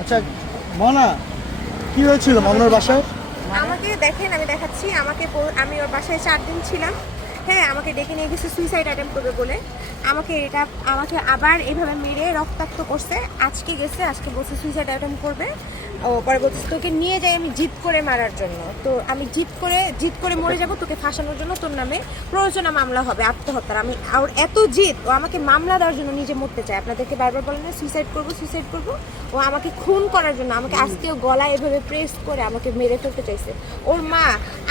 আচ্ছা মনা, কি হয়েছিল মনার বাসায়? আমাকে দেখেন, আমি দেখাচ্ছি। আমি ওর বাসায় 4 দিন ছিলাম। হ্যাঁ, আমাকে ডেকে নিয়ে গেছে সুইসাইড অ্যাটেম্প করবে বলে। আমাকে আবার এইভাবে মেরে রক্তাক্ত করছে। আজকে বলছে সুইসাইড অ্যাটেম্প করবে। ও পরে বলছে তোকে নিয়ে যাই আমি জিদ করে মারার জন্য। তো আমি জিদ করে মরে যাব, তোকে ফাঁসানোর জন্য তোর নামে প্ররোচনা মামলা হবে, আত্মহত্যার। ওর এত জিদ, ও আমাকে মামলা দেওয়ার জন্য নিজে মরতে চায়। আপনাদেরকে বারবার বলেন না সুইসাইড করবো। ও আমাকে খুন করার জন্য, আমাকে আজকেও গলায় এভাবে প্রেস করে আমাকে মেরে ফেলতে চাইছে।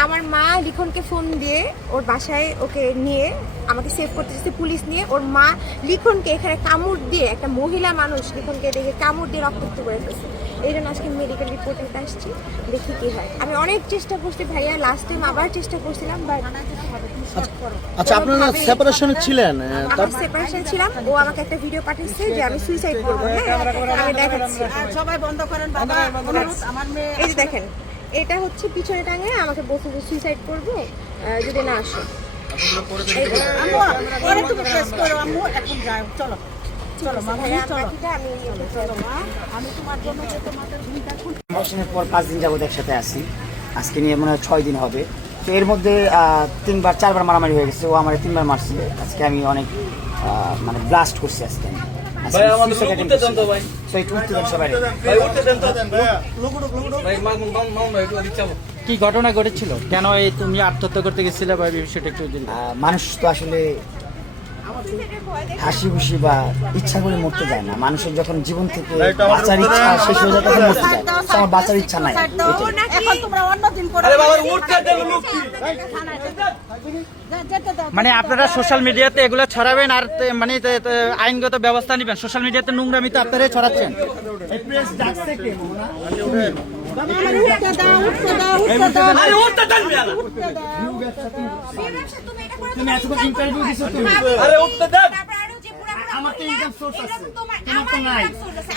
আমার মা লিখনকে ফোন দিয়ে ওর বাসায় ওকে নিয়ে আমাকে সেভ করতে চাইছে, পুলিশ নিয়ে। ওর মা লিখনকে এখানে কামড় দিয়ে, একটা মহিলা মানুষ লিখনকে দেখে কামড় দিয়ে রক্তাক্ত করে ফেলছে। এই জন্য আজকে মেডিকেল রিপোর্ট নিতে আসছি, দেখি কি হয়। আমি অনেক চেষ্টা করছি ভাইয়া, লাস্ট টাইম আবার চেষ্টা করছিলাম, বাট আচ্ছা আপনারা সেপারেশনে ছিলেন? আমি সেপারেশন ছিলাম। ও আমাকে একটা ভিডিও পাঠিয়েছে যে আমি সুইসাইড করবো। হ্যাঁ, আমি দেখাচ্ছি। সবাই বন্ধ করেন বাবা, আমার মেয়ে। এই যে দেখেন, এটা হচ্ছে পিছনে টাঙিয়ে আমাকে বলছে যে সুইসাইড করবো যদি না আসো। পরে তুমি প্রেস করো আম্মু, এখন যাও, চলো চলো মামা, চলো চলো মা, আমি তোমার জন্য যে তোমাদের ভূমিকা অবসরের পর 5 দিন যাবত একসাথে আছি। আজকে নিয়ে মনে হয় 6 দিন হবে। তো এর মধ্যে 3-4বার মারামারি হয়ে গেছে। ও আমার 3বার মারছে। আজকে আমি অনেক মানে ব্লাস্ট করছি আজকে। ভাই আমাদের লোক উঠতে দেন তো ভাই। সেই উঠতে দেন সবাই। ভাই উঠতে দেন তো। ভাই মামুন ভাই একটু দিচ্ছি। কি ঘটনা ঘটেছিল? কেন এই তুমি আত্মহত্যা করতে গেছিলে বা বিষয়টা একটু জানি। মানুষ তো আসলে হাসি খুশি বা ইচ্ছা করে মরতে যায় না। মানুষের যখন জীবন থেকে বাঁচার ইচ্ছা শেষ হয়ে যায় তখন মরতে যায়। আমার বাঁচার ইচ্ছা নাই। এখন তোমরা অন্য দিন করো। আরে বাবা উঠতে দেন লোক কি? মানে আপনারা সোশ্যাল মিডিয়াতে এগুলো ছড়াবেন আর মানে আইনগত ব্যবস্থা নেবেন। সোশ্যাল মিডিয়াতে নোংরামি তো আপনারাই ছড়াচ্ছেন। আরে উঠতে দেন মিয়া। তুমি এত ইন্টারভিউ দিছো তুমি? আরে উঠতে দেন। আমার তো ইনকাম সোর্স আছে, তোমার তো নাই।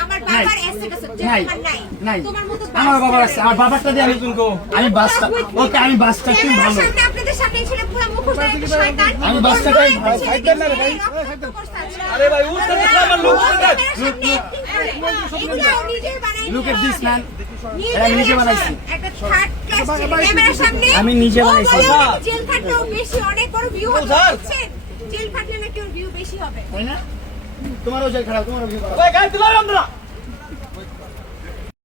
আমার বাবার অ্যাসেট আছে, তোমার নাই। নাই, তোমার মতো আমার বাবার আছে। আমার বাবারটা দিয়ে আমি বাসটা, ওকে আমি বাসটা তুমি ভালো। আপনাদের সামনে ছিল পুরো মুখোশ একটা শয়তান। আমি বাসটাটাই সাইড দেন না রে ভাই। আরে ভাই উঠতে দেন, আমার লোক উঠতে দেন। Look at this man. আমি নিজে বানাইছি। একটা থার্ড ক্লাস ক্যামেরার সামনে আমি নিজে বানাইছি। জেল খাটলেও বেশি, অনেক বড় ভিউ হচ্ছে। জেল খাটলে নাকি ওর ভিউ বেশি হবে, তাই না? তোমারও জেল খারাপ, তোমারও ভিউ খারাপ। ভাই গাড়ি তুলো আমরা।